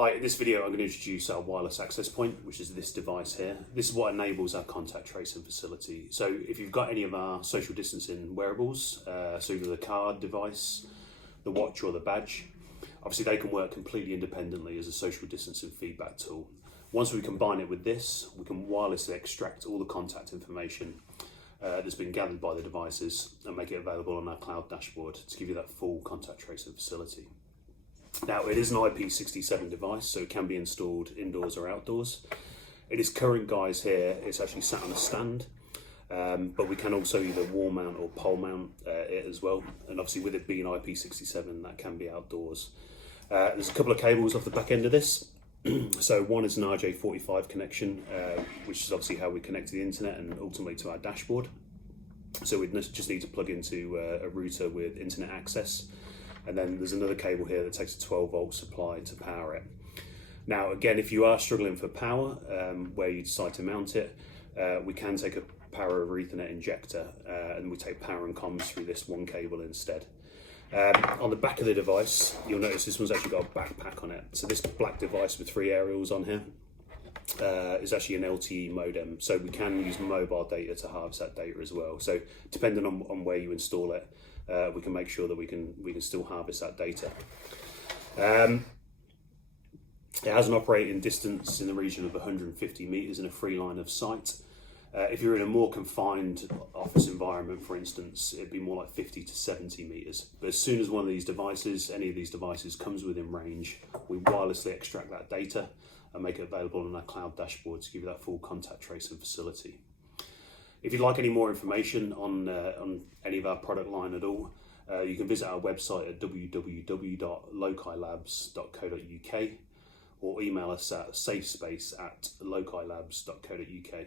Hi, in this video I'm going to introduce our wireless access point, which is this device here. This is what enables our contact tracing facility. So if you've got any of our social distancing wearables, so either the card device, the watch or the badge, obviously they can work completely independently as a social distancing feedback tool. Once we combine it with this, we can wirelessly extract all the contact information that's been gathered by the devices and make it available on our cloud dashboard to give you that full contact tracing facility. Now, it is an IP67 device, so it can be installed indoors or outdoors. In its current guise here, it's actually sat on a stand, but we can also either wall mount or pole mount it as well. And obviously with it being IP67, that can be outdoors. There's a couple of cables off the back end of this. So one is an RJ45 connection, which is obviously how we connect to the internet and ultimately to our dashboard. So we just need to plug into a router with internet access. And then there's another cable here that takes a 12-volt supply to power it. Now, again, if you are struggling for power, where you decide to mount it, we can take a power over Ethernet injector, and we take power and comms through this one cable instead. On the back of the device, you'll notice this one's actually got a backpack on it. So this black device with 3 aerials on here is actually an LTE modem. So we can use mobile data to harvest that data as well. So depending on where you install it, we can make sure that we can still harvest that data. It has an operating distance in the region of 150 meters in a free line of sight. If you're in a more confined office environment, for instance, it'd be more like 50 to 70 meters. But as soon as one of these devices, any of these devices comes within range, we wirelessly extract that data and make it available on our cloud dashboard to give you that full contact tracing facility. If you'd like any more information on any of our product line at all, you can visit our website at www.locilabs.co.uk or email us at safespace@locilabs.co.uk.